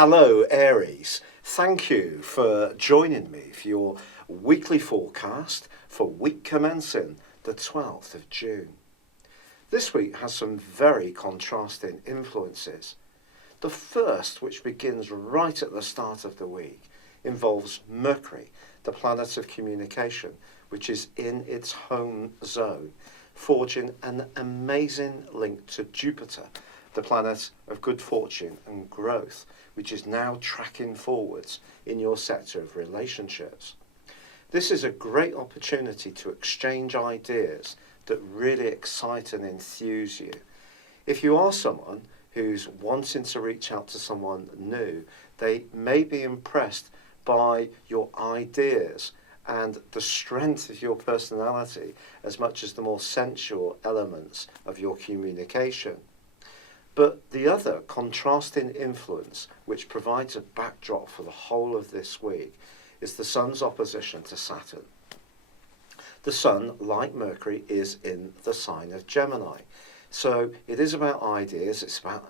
Hello Aries, thank you for joining me for your weekly forecast for week commencing the 12th of June. This week has some very contrasting influences. The first, which begins right at the start of the week, involves Mercury, the planet of communication, which is in its home zone, forging an amazing link to Jupiter, the planet of good fortune and growth, which is now tracking forwards in your sector of relationships. This is a great opportunity to exchange ideas that really excite and enthuse you. If you are someone who's wanting to reach out to someone new, they may be impressed by your ideas and the strength of your personality as much as the more sensual elements of your communication. But the other contrasting influence, which provides a backdrop for the whole of this week, is the Sun's opposition to Saturn. The Sun, like Mercury, is in the sign of Gemini. So it is about ideas, it's about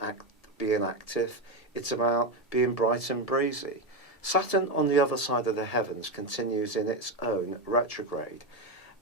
being active, it's about being bright and breezy. Saturn, on the other side of the heavens, continues in its own retrograde.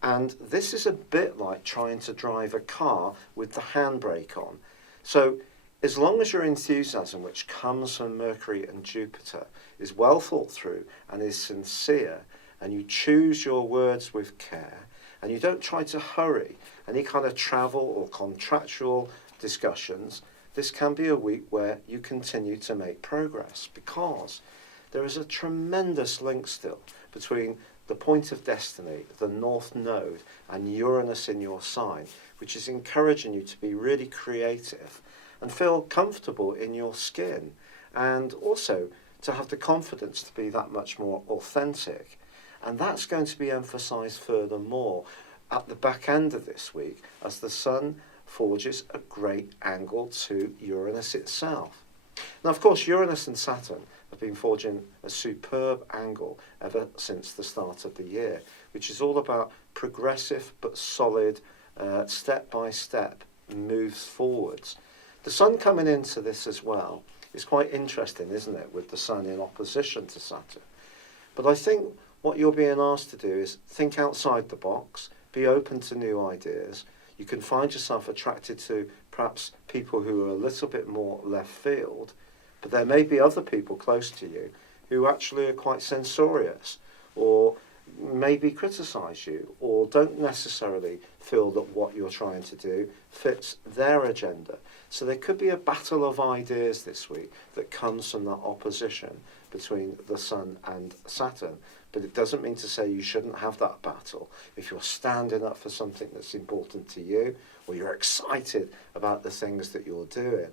And this is a bit like trying to drive a car with the handbrake on. So as long as your enthusiasm, which comes from Mercury and Jupiter, is well thought through and is sincere, and you choose your words with care, and you don't try to hurry any kind of travel or contractual discussions, this can be a week where you continue to make progress, because there is a tremendous link still between the point of destiny, the North Node, and Uranus in your sign, which is encouraging you to be really creative and feel comfortable in your skin, and also to have the confidence to be that much more authentic. And that's going to be emphasised furthermore at the back end of this week as the Sun forges a great angle to Uranus itself. Now, of course, Uranus and Saturn have been forging a superb angle ever since the start of the year, which is all about progressive but solid, step-by-step moves forwards. The Sun coming into this as well is quite interesting, isn't it, with the Sun in opposition to Saturn. But I think what you're being asked to do is think outside the box, be open to new ideas. You can find yourself attracted to perhaps people who are a little bit more left field, but there may be other people close to you who actually are quite censorious, or maybe criticise you, or don't necessarily feel that what you're trying to do fits their agenda. So there could be a battle of ideas this week that comes from that opposition between the Sun and Saturn. But it doesn't mean to say you shouldn't have that battle if you're standing up for something that's important to you, or you're excited about the things that you're doing.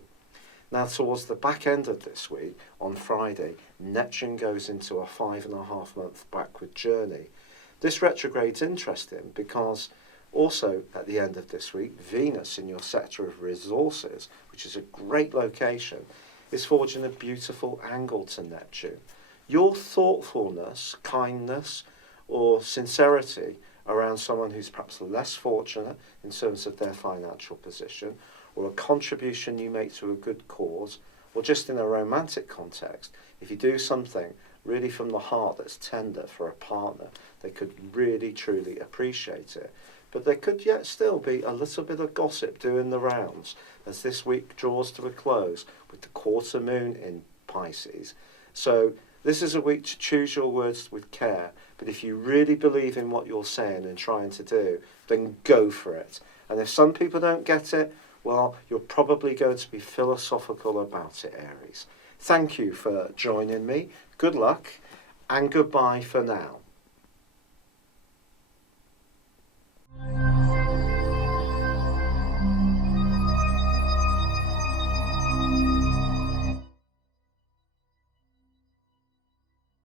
Now, towards the back end of this week, on Friday, Neptune goes into a 5.5-month backward journey. This retrograde's interesting because also at the end of this week, Venus in your sector of resources, which is a great location, is forging a beautiful angle to Neptune. Your thoughtfulness, kindness, or sincerity around someone who's perhaps less fortunate in terms of their financial position, or a contribution you make to a good cause, or just in a romantic context, if you do something really from the heart that's tender for a partner, they could really truly appreciate it. But there could yet still be a little bit of gossip doing the rounds as this week draws to a close with the quarter moon in Pisces. So this is a week to choose your words with care, but if you really believe in what you're saying and trying to do, then go for it. And if some people don't get it, well, you're probably going to be philosophical about it, Aries. Thank you for joining me. Good luck and goodbye for now.